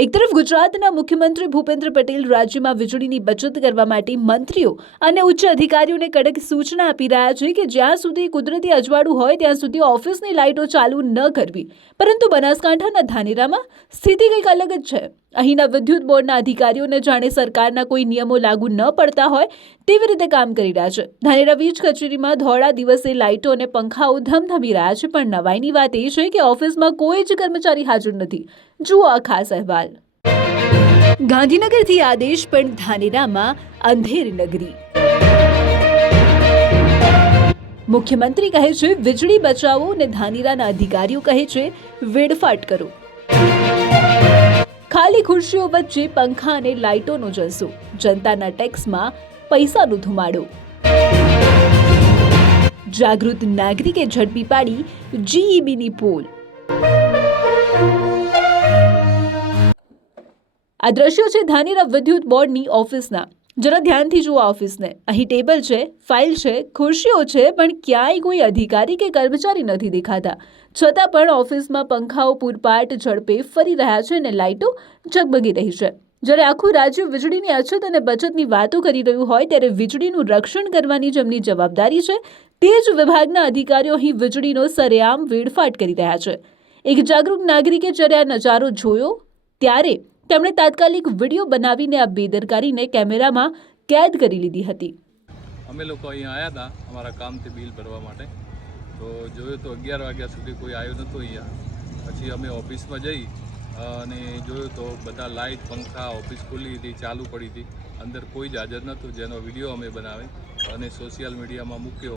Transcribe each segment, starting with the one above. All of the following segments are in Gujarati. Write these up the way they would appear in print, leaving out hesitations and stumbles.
એક તરફ ગુજરાતના મુખ્યમંત્રી ભૂપેન્દ્ર પટેલ રાજ્યમાં વીજળીની બચત કરવા માટે મંત્રીઓ અને ઉચ્ચ અધિકારીઓને કડક સૂચના આપી રહ્યા છે કે જ્યાં સુધી કુદરતી અજવાળું હોય ત્યાં સુધી ઓફિસની લાઇટો ચાલુ ન કરવી. પરંતુ બનાસકાંઠાના ધાનેરામાં સ્થિતિ કંઈક અલગ જ છે. અહીંના વિદ્યુત બોર્ડના અધિકારીઓને જાણે સરકારના કોઈ નિયમો લાગુ ન પડતા હોય તેવી રીતે કામ કરી રહ્યા છે. ધાનેરા વીજ કચેરીમાં ધોળા દિવસે લાઇટો અને પંખાઓ ધમધમી રહ્યા છે, પણ નવાઈની વાત એ છે કે ઓફિસમાં કોઈ જ કર્મચારી હાજર નથી. જુઓ આ ખાસ અહેવાલ. ગાંધીનગરથી આદેશ, પણ ધાનેરામાં અંધેર નગરી. મુખ્યમંત્રી કહે છે વીજળી બચાવો અને ધાનેરાના અધિકારીઓ કહે છે વેડફાટ કરો. ખાલી ખુરશીઓ વચ્ચે પંખા અને લાઇટોનો જલસો, જનતાના ટેક્સમાં પૈસાનો ધુમાડો. જાગૃત નાગરિકે ઝડપી પાડી જીઈબીની પોલ. આ દ્રશ્યો છે ધાનેરા વિદ્યુત બોર્ડની ઓફિસના. જરા ધ્યાનથી જુઓ ઓફિસને. અહીં ટેબલ છે, ફાઇલ છે, ખુરશીઓ છે, પણ ક્યાંય કોઈ અધિકારી કે કર્મચારી નથી દેખાતા. છતાં પણ ઓફિસમાં પંખાઓ પૂરપાટ ઝડપે ફરી રહ્યા છે અને લાઇટો ઝગમગી રહી છે. જ્યારે આખું રાજ્ય વીજળીની અછત અને બચતની વાતો કરી રહ્યું હોય ત્યારે વીજળીનું રક્ષણ કરવાની જેમની જવાબદારી છે તે જ વિભાગના અધિકારીઓ અહીં વીજળીનો સરેઆમ વેડફાટ કરી રહ્યા છે. એક જાગૃત નાગરિકે જ્યારે આ નજારો જોયો ત્યારે તેમણે તાત્કાલિક વિડીયો બનાવીને આ બેદરકારીને કેમેરામાં કેદ કરી લીધી હતી. અમે લોકો અહીંયા આવ્યા હતા અમારા કામથી બિલ ભરવા માટે. તો જોયું તો 11 વાગ્યા સુધી કોઈ આવ્યું નહોતું અહીંયા. પછી અમે ઓફિસમાં જઈ અને જોયું તો બધા લાઇટ, પંખા, ઓફિસ ખુલ્લી હતી, ચાલુ પડી હતી, અંદર કોઈ જ હાજર નહોતું, જેનો વિડીયો અમે બનાવી અને સોશિયલ મીડિયામાં મૂક્યો.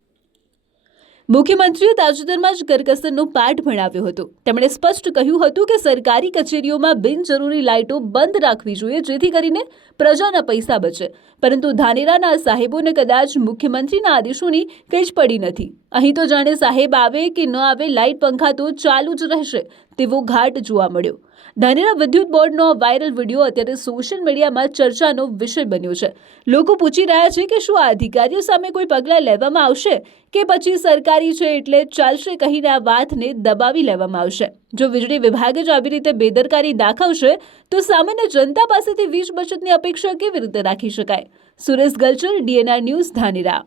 મુખ્યમંત્રીએ તાજેતરમાં જ કરકસરનો પાઠ ભણાવ્યો હતો. તેમણે સ્પષ્ટ કહ્યું હતું કે સરકારી કચેરીઓમાં બિનજરૂરી લાઇટો બંધ રાખવી જોઈએ, જેથી કરીને પ્રજાના પૈસા બચે. પરંતુ ધાનેરાના સાહેબોને કદાચ મુખ્યમંત્રીના આદેશોની કંઈ જ પડી નથી. અહીં તો જાણે સાહેબ આવે કે ન આવે, લાઇટ પંખા તો ચાલુ જ રહેશે તેવો ઘાટ જોવા મળ્યો. ધાનેરા વિદ્યુત બોર્ડનો વાયરલ વિડીયો અત્યારે સોશિયલ મીડિયામાં ચર્ચાનો વિષય બન્યો છે. લોકો પૂછી રહ્યા છે કે શું આ અધિકારીઓ સામે કોઈ પગલાં લેવામાં આવશે કે પછી સરકારી છે એટલે ચાલશે કહીને આ વાતને દબાવી લેવામાં આવશે. જો વીજળી વિભાગ જ આવી રીતે બેદરકારી દાખવશે તો સામાન્ય જનતા પાસેથી વીજ બચતની અપેક્ષા કેવી રીતે રાખી શકાય? Suresh Galchar, DNR news, Dhanera.